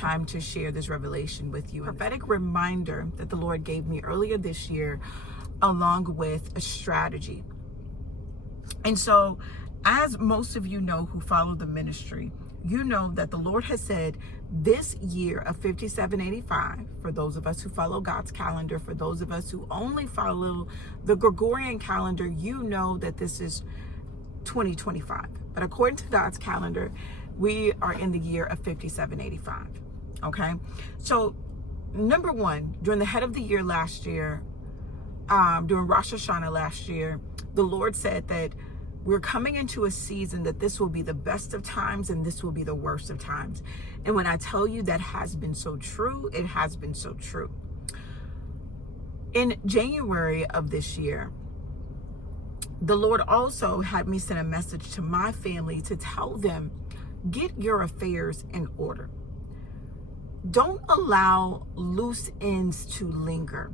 time to share this revelation with you. A prophetic reminder that the Lord gave me earlier this year, along with a strategy. And so, as most of you know who follow the ministry, you know that the Lord has said this year of 5785, for those of us who follow God's calendar, for those of us who only follow the Gregorian calendar, you know that this is 2025. But according to God's calendar, we are in the year of 5785. Okay? So, number one, during the head of the year last year, during Rosh Hashanah last year, the Lord said that we're coming into a season that this will be the best of times and this will be the worst of times. And when I tell you that has been so true, it has been so true. In January of this year, the Lord also had me send a message to my family to tell them, get your affairs in order. Don't allow loose ends to linger.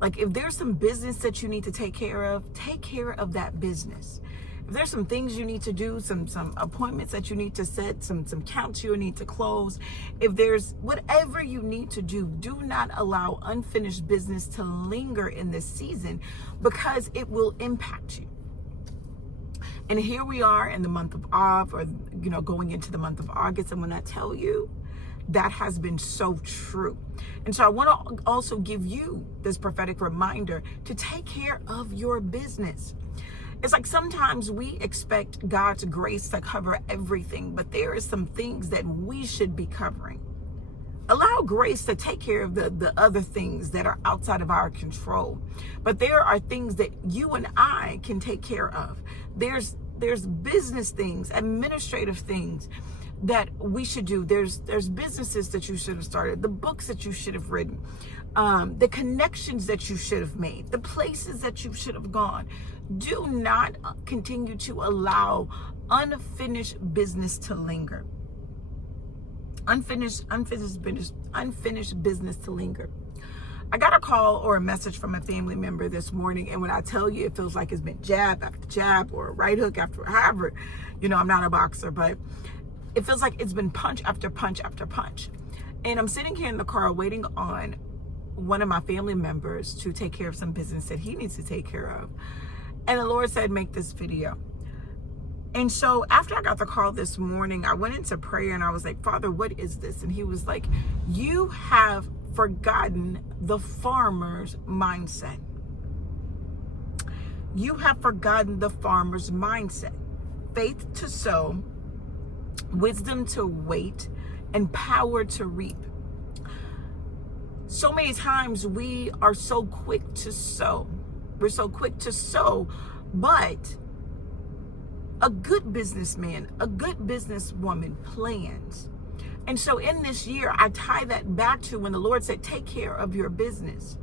Like, if there's some business that you need to take care of that business. If there's some things you need to do, some appointments that you need to set, some counts you need to close, if there's whatever you need to do, do not allow unfinished business to linger in this season, because it will impact you. And here we are in the month of Av, or going into the month of August, and when I tell you, that has been so true. And so I want to also give you this prophetic reminder to take care of your business. It's like sometimes we expect God's grace to cover everything, but there is some things that we should be covering. Allow grace to take care of the other things that are outside of our control. But there are things that you and I can take care of. There's business things, administrative things that we should do. There's businesses that you should have started, the books that you should have written, the connections that you should have made, the places that you should have gone. Do not continue to allow unfinished business to linger. Unfinished business to linger. I got a call or a message from a family member this morning, and when I tell you, it feels like it's been jab after jab or a right hook after however. I'm not a boxer, but it feels like it's been punch after punch after punch. And I'm sitting here in the car waiting on one of my family members to take care of some business that he needs to take care of. And the Lord said, make this video. And so after I got the call this morning, I went into prayer and I was like, Father, what is this? And he was like, you have forgotten the farmer's mindset. You have forgotten the farmer's mindset. Faith to sow, wisdom to wait, and power to reap. So many times we are so quick to sow. We're so quick to sow, but a good businessman, a good businesswoman plans. And so in this year, I tie that back to when the Lord said, take care of your business.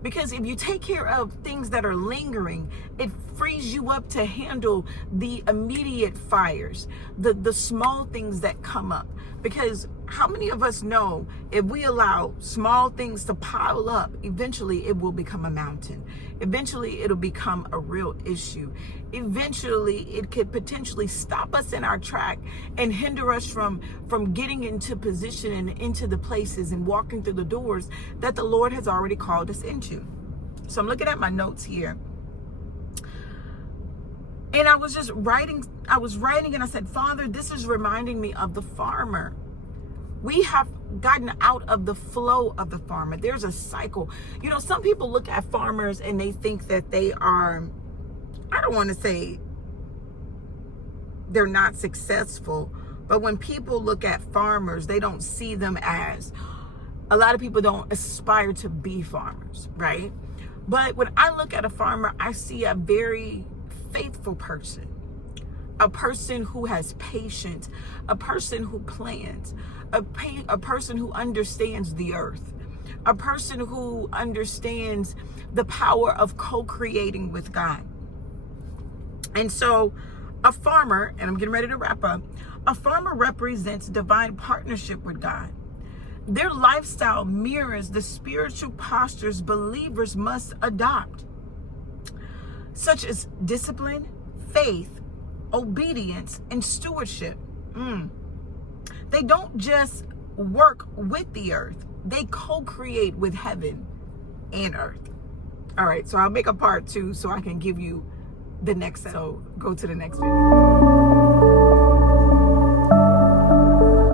Because if you take care of things that are lingering, it frees you up to handle the immediate fires, the small things that come up. Because how many of us know if we allow small things to pile up, eventually it will become a mountain. Eventually it'll become a real issue. Eventually it could potentially stop us in our track and hinder us from getting into position and into the places and walking through the doors that the Lord has already called us into. So I'm looking at my notes here. And I was writing and I said, Father, this is reminding me of the farmer. We have gotten out of the flow of the farmer. There's a cycle. Some people look at farmers and they think that they are, I don't want to say they're not successful, but when people look at farmers, they don't see them as, a lot of people don't aspire to be farmers, right? But when I look at a farmer, I see a very faithful person, a person who has patience, a person who plans, a person who understands the earth, a person who understands the power of co-creating with God. And so a farmer, and I'm getting ready to wrap up, a farmer represents divine partnership with God. Their lifestyle mirrors the spiritual postures believers must adopt, such as discipline, faith, obedience, and stewardship. They don't just work with the earth. They co-create with heaven and earth. All right, so I'll make a part 2 so I can give you the next. So go to the next video.